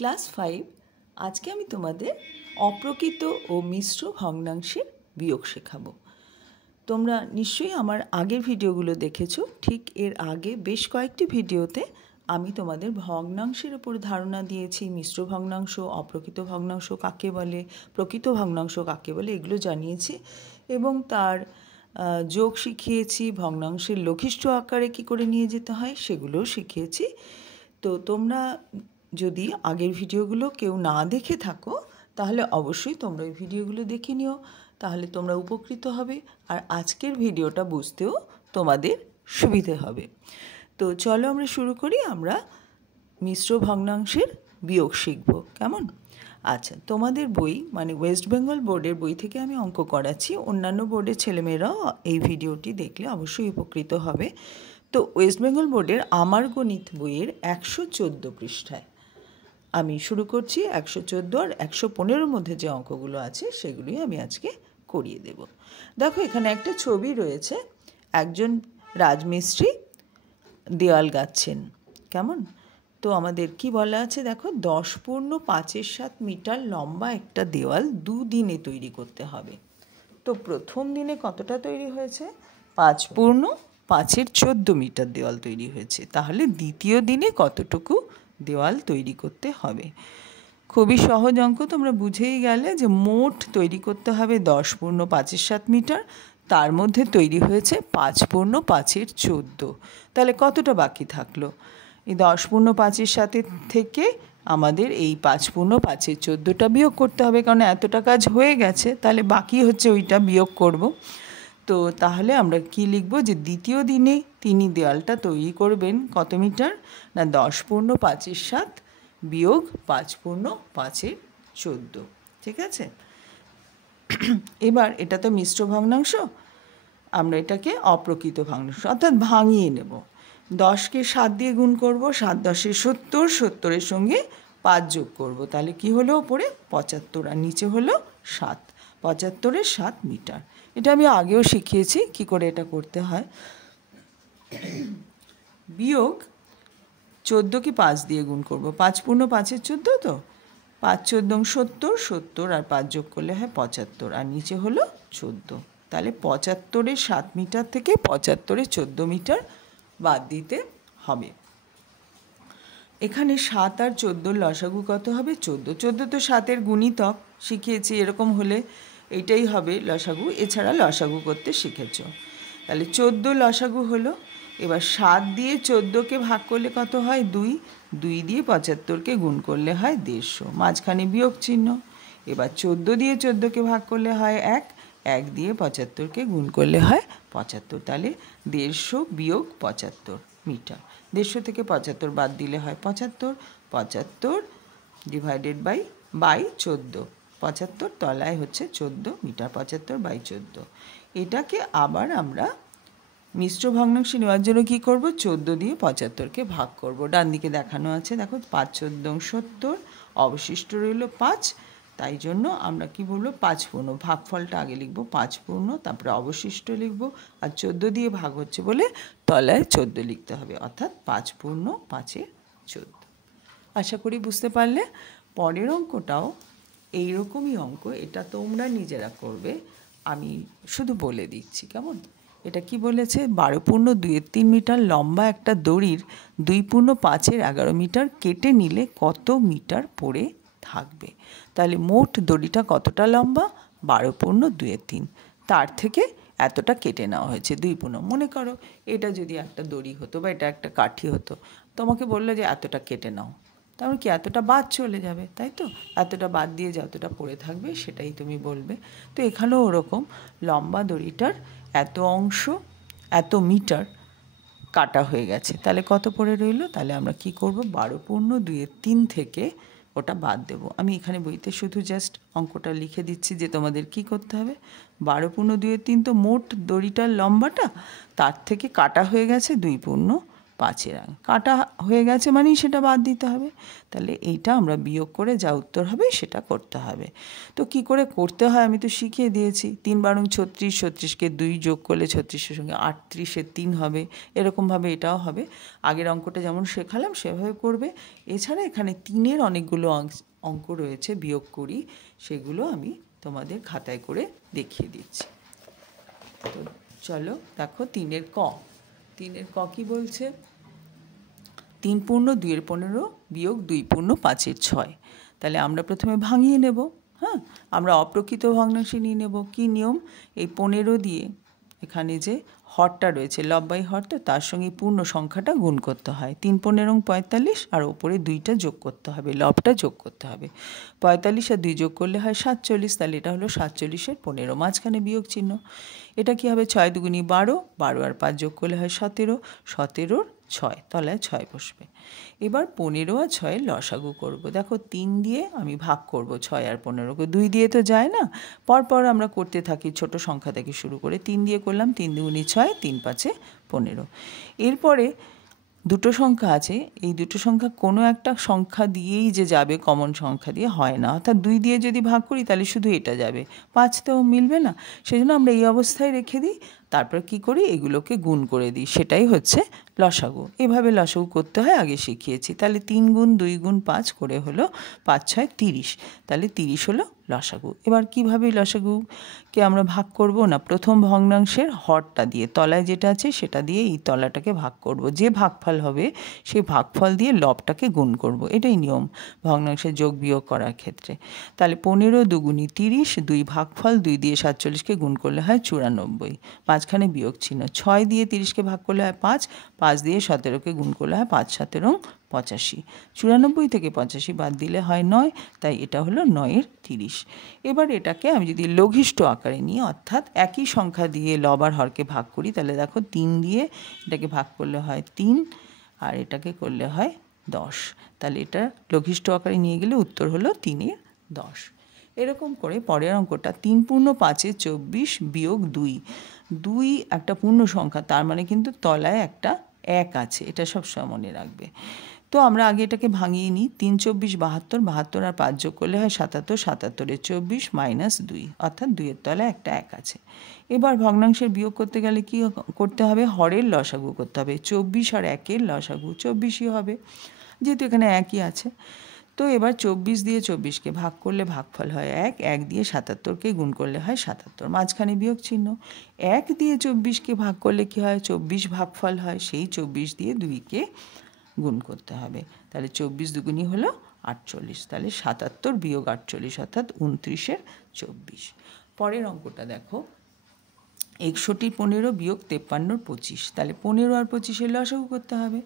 Class 5 আজকে আমি তোমাদের অপ্রকৃত ও মিশ্র ভগ্নাংশের বিয়োগ শেখাবো। তোমরা নিশ্চয়ই আমার আগের ভিডিওগুলো দেখেছো। ঠিক এর আগে বেশ কয়েকটি ভিডিওতে আমি তোমাদের ভগ্নাংশের উপর ধারণা দিয়েছি। মিশ্র ভগ্নাংশ, অপ্রকৃত ভগ্নাংশ কাকে বলে, প্রকৃত ভগ্নাংশ কাকে বলে, এগুলো জানিয়েছি এবং তার যোগ শিখিয়েছি। ভগ্নাংশের লঘিষ্ঠ আকারে কী করে নিয়ে যেতে হয় সেগুলোও শিখিয়েছি। তো তোমরা যদি আগের ভিডিওগুলো কেউ না দেখে থাকো তাহলে অবশ্যই তোমরা ওই ভিডিওগুলো দেখে নিও, তাহলে তোমরা উপকৃত হবে আর আজকের ভিডিওটা বুঝতেও তোমাদের সুবিধে হবে। তো চলো আমরা শুরু করি। আমরা মিশ্র ভগ্নাংশের বিয়োগ শিখব। কেমন? আচ্ছা, তোমাদের বই মানে ওয়েস্ট বেঙ্গল বোর্ডের বই থেকে আমি অঙ্ক করাচ্ছি। অন্যান্য বোর্ডের ছেলেমেয়েরাও এই ভিডিওটি দেখলে অবশ্যই উপকৃত হবে। তো ওয়েস্ট বেঙ্গল বোর্ডের আমার গণিত বইয়ের 114 পৃষ্ঠায় আমি শুরু করছি। 114 আর 115-র মধ্যে যে অঙ্কগুলো আছে সেগুলোই আমি আজকে করিয়ে দেব। দেখো, এখানে একটা ছবি রয়েছে। একজন রাজমিস্ত্রি দেওয়াল গাচ্ছেন। কেমন? তো আমাদের কি বলা আছে দেখো, 10.5 মিটার লম্বা একটা দেওয়াল 2 দিনে তৈরি করতে হবে। তো প্রথম দিনে কতটা তৈরি হয়েছে? 5.5 মিটার দেওয়াল তৈরি হয়েছে। তাহলে দ্বিতীয় দিনে কতটুকু দেওয়াল তৈরি করতে হবে? খুবই সহজ অঙ্ক, তোমরা বুঝেই গেলে যে মোট তৈরি করতে হবে 10.5 মিটার, তার মধ্যে তৈরি হয়েছে 5.5 তাহলে কতটা বাকি থাকলো? এই 10.5 সাথে থেকে আমাদের এই 5.5 বিয়োগ করতে হবে, কারণ এতটা কাজ হয়ে গেছে। তাহলে বাকি হচ্ছে ওইটা বিয়োগ করব। তো তাহলে আমরা কি লিখব যে দ্বিতীয় দিনে তিনি দেওয়ালটা তৈরি করবেন কত মিটার? না 10.5 বিয়োগ 5.5 ঠিক আছে। এবার এটা তো মিশ্র ভগ্নাংশ, আমরা এটাকে অপ্রকৃত ভগ্নাংশ অর্থাৎ ভাঙিয়ে নেব। 10কে 7 দিয়ে গুণ করব, 7 10 70, 70-এর সঙ্গে 5 যোগ করব। তাহলে কি হলো? ওপরে 75 আর নিচে হলো 7। 75-এর 7 মিটার। এটা আমি আগেও শিখিয়েছি কি করে এটা করতে হয়। বিয়োগ 14কে 5 দিয়ে গুণ করব। 5.5 তো 5 14 70, 70 আর 5 যোগ করলে হয় 75 আর নিচে হলো 14। তাহলে 75-এর 7 মিটার থেকে 75-এর 14 মিটার বাদ দিতে হবে। এখানে 7 আর 14 লসাগু কত হবে? 14। 14 তো 7-এর গুণিতক, শিখিয়েছি। এরকম হলে এইটাই হবে লসাগু, এছাড়া লসাগু করতে শিখেছ। তাহলে 14 লসাগু হলো। এবার 7 দিয়ে 14কে ভাগ করলে কত হয়? 2। 2 দিয়ে 75কে গুণ করলে হয় 150, মাঝখানে বিয়োগ চিহ্ন। এবার 14 দিয়ে 14কে ভাগ করলে হয় 1। 1 দিয়ে 75কে গুণ করলে হয় 75। তাহলে 150 বিয়োগ 75 মিটার। 150 থেকে 75 বাদ দিলে হয় 75। 75 ডিভাইডেড বাই 14। 75 তলায় হচ্ছে 14 মিটার। 75/14। এটাকে আবার আমরা মিশ্র ভগ্নাংশে নেওয়ার জন্য কী করব? 14 দিয়ে 75কে ভাগ করব। ডান দিকে দেখানো আছে দেখো, 5 14 70, অবশিষ্ট রইল 5। তাই জন্য আমরা কি বলবো? 5 ভাগফলটা আগে লিখব 5, তারপরে অবশিষ্ট লিখব। আর 14 দিয়ে ভাগ হচ্ছে বলে তলায় 14 লিখতে হবে, অর্থাৎ 5/5 আশা করি বুঝতে পারলে। পরের অঙ্কটাও এইরকমই অঙ্ক, এটা তোমরা নিজেরা করবে, আমি শুধু বলে দিচ্ছি। কেমন? এটা কি বলেছে? 12.2 মিটার লম্বা একটা দড়ির 2.5 মিটার কেটে নিলে কত মিটার পড়ে থাকবে? তাহলে মোট দড়িটা কতটা লম্বা? 12.2, তার থেকে এতটা কেটে নেওয়া হয়েছে 2 মনে করো এটা যদি একটা দড়ি হতো বা এটা একটা কাঠি হতো, তোমাকে বললো যে এতটা কেটে নাও, তারপর কি এতটা বাদ চলে যাবে, তাই তো? এতটা বাদ দিয়ে যতটা পড়ে থাকবে সেটাই তুমি বলবে। তো এখানেও ওরকম লম্বা দড়িটার এত অংশ, এত মিটার কাটা হয়ে গেছে। তাহলে কত পড়ে রইল? তাহলে আমরা কি করব? 12.2 থেকে ওটা বাদ দেব। আমি এখানে বইতে শুধু জাস্ট অঙ্কটা লিখে দিচ্ছি যে তোমাদের কি করতে হবে। 12.2 তো মোট দড়িটার লম্বাটা, তার থেকে কাটা হয়ে গেছে 2.5। 5-এর কাটা হয়ে গেছে মানেই সেটা বাদ দিতে হবে। তাহলে এইটা আমরা বিয়োগ করে যা উত্তর হবে সেটা করতে হবে। তো কি করে করতে হয় আমি তো শিখিয়ে দিয়েছি। 3 বারং 36, 36কে 2 যোগ করলে 36-এর সঙ্গে 38-এর 3 হবে। এরকমভাবে এটাও হবে। আগের অঙ্কটা যেমন শেখালাম সেভাবে করবে। এছাড়া এখানে 3-এর অনেকগুলো অঙ্ক রয়েছে, বিয়োগ করি, সেগুলো আমি তোমাদের খাতায় করে দেখিয়ে দিচ্ছি। তো চলো দেখো 3-এর ক। 3-এর ক কি বলছে? 3 পূর্ণ 2-এর 15 বিয়োগ 2 পূর্ণ 5-এর 6। তাহলে আমরা প্রথমে ভাঙিয়ে নেব। হ্যাঁ, আমরা অপ্রকৃত ভগ্নাংশে নিয়ে নেব। কি নিয়ম? এই 15 দিয়ে এখানে যে হরটা রয়েছে, লব্বাই হর, তো তার সঙ্গে পূর্ণ সংখ্যাটা গুণ করতে হয়। 3 15 45 আর ওপরে 2টা যোগ করতে হবে, লবটা যোগ করতে হবে। 45 আর 2 যোগ করলে হয় 47। তাহলে এটা হলো 47-এর 15, মাঝখানে বিয়োগ চিহ্ন। এটা কি হবে? 6 দুগুণী 12, 12 আর 5 যোগ করলে হয় 17, 17-র 6, তলায় 6 বসবে। এবার 15 আর 6-এর লসাগু করব। দেখো 3 দিয়ে আমি ভাগ করব 6 আর 15কে, 2 দিয়ে তো যায় না, পরপর আমরা করতে থাকি ছোট সংখ্যা থেকে শুরু করে। 3 দিয়ে করলাম, 3 দুগুণী 6, 3 5-এ 15। এরপরে দুটো সংখ্যা আছে, এই দুটো সংখ্যা কোনো একটা সংখ্যা দিয়েই যে যাবে, কমন সংখ্যা দিয়ে হয় না। অর্থাৎ 2 দিয়ে যদি ভাগ করি তাহলে শুধু এটা যাবে, 5 তো মিলবে না। সেজন্য আমরা এই অবস্থায় রেখে দিই, তারপর কি করি, এগুলোকে গুণ করে দিই, সেটাই হচ্ছে লসাগু। এভাবে লসাগু করতে হয়, আগে শিখিয়েছি। তাহলে 3 গুণ 2 গুণ 5 করে হলো 5 6 30। তাহলে 30 হলো লসাগু। এবার কিভাবে লসাগুকে আমরা ভাগ করব? না, প্রথম ভগ্নাংশের হরটা দিয়ে, তলায় যেটা আছে সেটা দিয়ে এই তলাটাকে ভাগ করব। যে ভাগফল হবে সেই ভাগফল দিয়ে লবটাকে গুণ করব। এটাই নিয়ম ভগ্নাংশের যোগ বিয়োগ করার ক্ষেত্রে। তাহলে 15 দুগুণী 30, 2 ভাগফল, 2 দিয়ে 47কে গুণ করলে হয় 94, মাঝখানে বিয়োগ চিহ্ন। 6 দিয়ে 30কে ভাগ করলে হয় 5, 5 দিয়ে 17কে গুণ করলে হয় 5 17 85। 94 থেকে 85 বাদ দিলে হয় 9, তাই এটা হলো 9-এর 30। এবার এটাকে আমি যদি লঘিষ্ঠ আকারে নিই, অর্থাৎ একই সংখ্যা দিয়ে লব আর হরকে ভাগ করি, তাহলে দেখো 3 দিয়ে এটাকে ভাগ করলে হয় 3, আর এটাকে করলে হয় 10। তাহলে এটা লঘিষ্ঠ আকারে নিয়ে গেলে উত্তর হলো 3-এর 10। এরকম করে পরের অঙ্কটা 3 পূর্ণ 5-এ 24 বিয়োগ 2। 2 একটা পূর্ণ সংখ্যা, তার মানে কিন্তু তলায় একটা 1 আছে, এটা সবসময় মনে রাখবে। তো আমরা আগে এটাকে ভাঙিয়ে নিই। 3 24 72, 72 আর 5 যোগ করলে হয় 77, 77-এ 24 মাইনাস 2, অর্থাৎ 2-এর তলায় একটা 1 আছে। এবার ভগ্নাংশের বিয়োগ করতে গেলে কি করতে হবে? হরের লসাগু করতে হবে। 24 আর 1-এর লসাগু 24ই হবে, যেহেতু এখানে 1ই আছে। তো এবার 24 দিয়ে 24কে ভাগ করলে ভাগফল হয় 1, 1 দিয়ে 77কে গুণ করলে হয় 77, মাঝখানে বিয়োগ চিহ্ন। 1 দিয়ে 24কে ভাগ করলে কি হয়? 24 ভাগফল হয়, সেই 24 দিয়ে 2কে গুণ করতে হবে। তাহলে 24 দুগুণী হলো 48, তাহলে 77 বিয়োগ 48 অর্থাৎ 29-এর 24। পরের অঙ্কটা দেখো, 61 15 বিয়োগ 53 25। তাহলে 15 আর 25-এর লসাগু করতে হবে।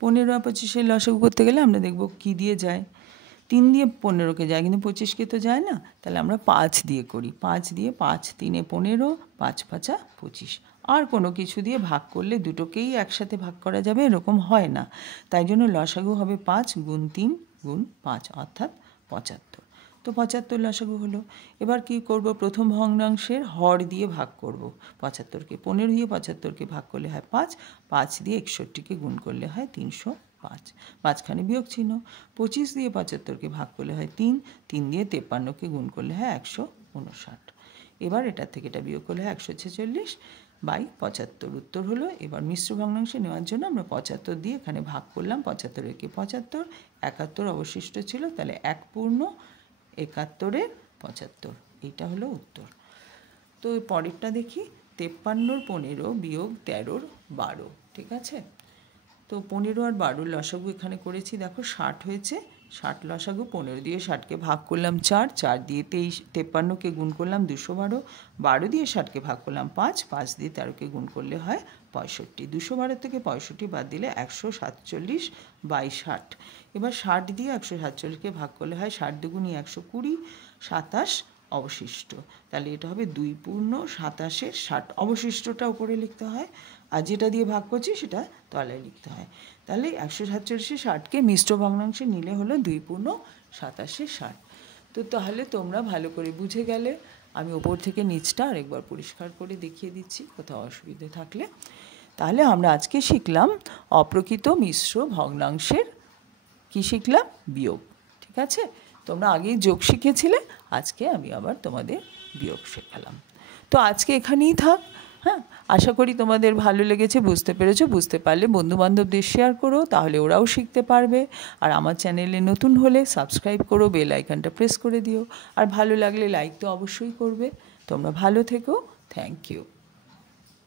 15 আর 25-এর লসাগু করতে গেলে আমরা দেখব কি দিয়ে যায়। 3 দিয়ে 15কে যায়, কিন্তু 25কে তো যায় না। তাহলে আমরা 5 দিয়ে করি। 5 দিয়ে 5 3-এ 15, 5 5 25। আর কোনো কিছু দিয়ে ভাগ করলে দুটোকেই একসাথে ভাগ করা যাবে এরকম হয় না, তাই জন্য লসাগু হবে 5 গুণ 3 গুণ 5 অর্থাৎ 75। তো 75 লসাগু হলো। এবার কি করব? প্রথম ভগ্নাংশের হর দিয়ে ভাগ করব 75কে। 15 দিয়ে 75কে ভাগ করলে হয় 5, 5 দিয়ে 61কে গুণ করলে হয় 305, মাঝখানে বিয়োগ চিহ্ন। 25 দিয়ে 75কে ভাগ করলে হয় 3, 3 দিয়ে 53কে গুণ করলে হয় 159। এবার এটার থেকে এটা বিয়োগ করলে হয় 146 বাই 75, উত্তর হলো। এবার মিশ্র ভগ্নাংশে নেওয়ার জন্য আমরা 75 দিয়ে এখানে ভাগ করলাম, 75-একে 75, 71 অবশিষ্ট ছিল, তাহলে 1 পূর্ণ 71-এর 75, এইটা হলো উত্তর। তো পরেরটা দেখি, 53-র 15 বিয়োগ 13-র 12, ঠিক আছে। তো 15 আর 12 লসাগু এখানে করেছি, দেখো 60 হয়েছে। 60 লসাগু, 15 দিয়ে 60কে ভাগ করলাম 4, 4 দিয়ে 53কে গুণ করলাম 212, 12 দিয়ে 60কে ভাগ করলাম 5, 5 দিয়ে 13কে গুণ করলে হয় 65। 212 থেকে 65 বাদ দিলে 147 বাই 60। এবার 60 দিয়ে 147কে ভাগ করলে হয় 60 দুগুণী 120, 27 অবশিষ্ট। তাহলে এটা হবে 2 পূর্ণ 27-এর 60, অবশিষ্টটা উপরে লিখতে হয়, আর যেটা দিয়ে ভাগ করছি সেটা তলায় লিখতে হয়। তাহলে 147-এর 60কে মিশ্র ভগ্নাংশে নিলে হলো 2 পূর্ণ 27-এর 60। তো তাহলে তোমরা ভালো করে বুঝে গেলে। আমি ওপর থেকে নিচটা আরেকবার পরিষ্কার করে দেখিয়ে দিচ্ছি কোথাও অসুবিধে থাকলে। তাহলে আমরা আজকে শিখলাম অপ্রকৃত মিশ্র ভগ্নাংশের কি শিখলাম? বিয়োগ। ঠিক আছে? তোমরা আগেই যোগ শিখেছিলে, আজকে আমি আবার তোমাদের বিয়োগ শেখালাম। তো আজকে এখানেই থাক। হ্যাঁ, আশা করি তোমাদের ভালো লেগেছে, বুঝতে পেরেছো। বুঝতে পারলে বন্ধুবান্ধবদের শেয়ার করো, তাহলে ওরাও শিখতে পারবে। আর আমার চ্যানেলে নতুন হলে সাবস্ক্রাইব করো, বেল আইকনটা প্রেস করে দিও। আর ভালো লাগলে লাইক তো অবশ্যই করবে। তোমরা ভালো থেকো। Thank you.